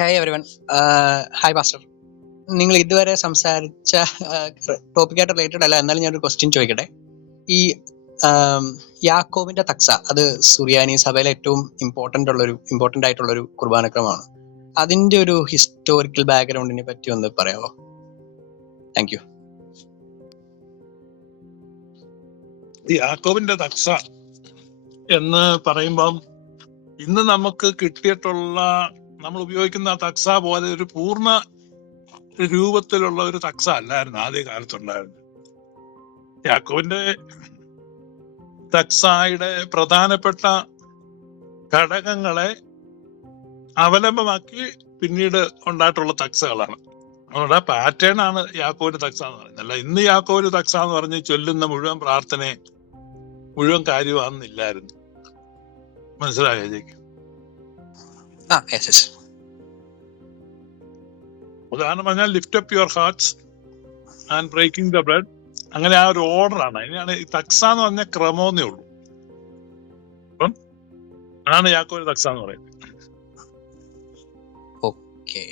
Hi everyone. Hi master. നിങ്ങൾ ഇതുവരെ സംസാരിച്ച ടോപ്പിക്കായിട്ട് റിലേറ്റഡ് അല്ല, എന്നാലും ഞാനൊരു ക്വസ്റ്റ്യൻ ചോദിക്കട്ടെ. ഈ യാക്കോബിന്റെ തക്സ, അത് സുറിയാനി സഭയിലെ ഏറ്റവും ഇമ്പോർട്ടന്റ് ആയിട്ടുള്ളൊരു കുർബാനക്രമമാണ്. അതിന്റെ ഒരു ഹിസ്റ്റോറിക്കൽ ബാക്ക്ഗ്രൗണ്ടിനെ പറ്റി ഒന്ന് പറയാമോ? Thank you. ഈ യാക്കോബിന്റെ തക്സ എന്ന് പറയുമ്പം ഇന്ന് നമുക്ക് കിട്ടിയിട്ടുള്ള, നമ്മൾ ഉപയോഗിക്കുന്ന തക്സ പോലെ ഒരു പൂർണ്ണ രൂപത്തിലുള്ള ഒരു തക്സ അല്ലായിരുന്നു ആദ്യ കാലത്തുണ്ടായിരുന്നത്. യാക്കോബിന്റെ തക്സായുടെ പ്രധാനപ്പെട്ട ഘടകങ്ങളെ അവലംബമാക്കി പിന്നീട് ഉണ്ടായിട്ടുള്ള തക്സകളാണ്. നമ്മുടെ പാറ്റേൺ ആണ് യാക്കോബിന്റെ തക്സ എന്ന് പറയുന്നത്. അല്ല ഇന്ന് യാക്കോബിന്റെ തക്സ എന്ന് പറഞ്ഞ് ചൊല്ലുന്ന മുഴുവൻ പ്രാർത്ഥനയും മുഴുവൻ കാര്യമാണെന്നില്ലായിരുന്നു. മനസ്സിലായോ ചേക്ക്? ഉദാഹരണം പറഞ്ഞാൽ lift up your hearts and breaking the bread, അങ്ങനെ ആ ഒരു ഓർഡറാണ്. അതിനാണ് ഈ തക്സ എന്ന് പറഞ്ഞ ക്രമമെന്നേ ഉള്ളൂ. അപ്പം ആണ് യാക്കോബിന്റെ തക്സ എന്ന് പറയുന്നത്. Okay,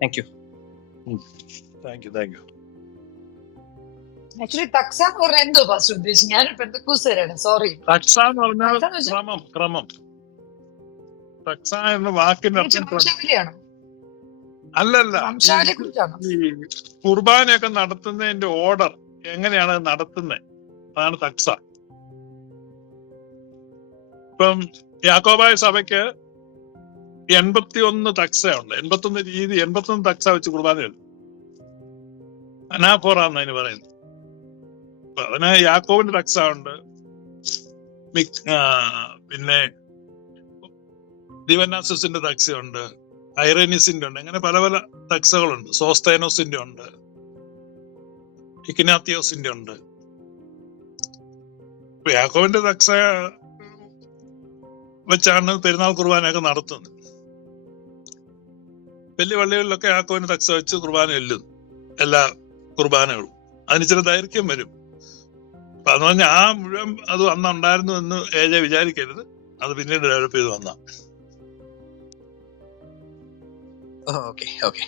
thank you. Thank you. Actually തക്സ എന്ന് പറഞ്ഞാൽ എന്തോ ഫസ്റ്റ് ഉദ്ദേശിച്ചു? ഞാൻ പെന്തക്കോസ്തുകാരാണ്, സോറി. തക്സ എന്ന് പറഞ്ഞാൽ ക്രമം. തക്സ എന്ന വാക്കിന്റെ അർത്ഥം വംശാവലിയാണോ? അല്ലല്ല, വംശാവലിയെ കുറിച്ചാണോ? ഈ കുർബാനയൊക്കെ നടത്തുന്നതിന്റെ ഓർഡർ എങ്ങനെയാണ് നടത്തുന്നത്, അതാണ് തക്സ. ഇപ്പം യാക്കോബായ സഭയ്ക്ക് 81 തക്സയുണ്ട്. 81 തക്സ വെച്ച് കുർബാനയുണ്ട്. അനാഫോറാന്ന് അതിന് പറയുന്നത്. അതിന് യാക്കോബിന്റെ തക്സ ഉണ്ട്, പിന്നെ ദിവന്നാസിന്റെ തക്സയുണ്ട്, ഐറേനിസിന്റെ ഉണ്ട്, അങ്ങനെ പല പല തക്സകളുണ്ട്. സോസ്തേനോസിന്റെ ഉണ്ട്, ഇഗ്നാത്തിയോസിന്റെ ഉണ്ട്. യാക്കോബിന്റെ തക്സ വെച്ചാണ് പെരുന്നാൾ കുർബാനയൊക്കെ നടത്തുന്നത്. വലിയ പള്ളികളിലൊക്കെ യാക്കോബിന്റെ തക്സ വെച്ച് കുർബാന ചെല്ലുന്നു, എല്ലാ കുർബാനകളും. അതിന് ചില ദൈർഘ്യം വരും. അപ്പൊ അതെന്ന് പറഞ്ഞാൽ ആ മുഴുവൻ അത് അന്നുണ്ടായിരുന്നു എന്ന് ഏജ വിചാരിക്കരുത്. അത് പിന്നീട് ഡെവലപ്പ് ചെയ്ത് വന്ന. ഓക്കെ.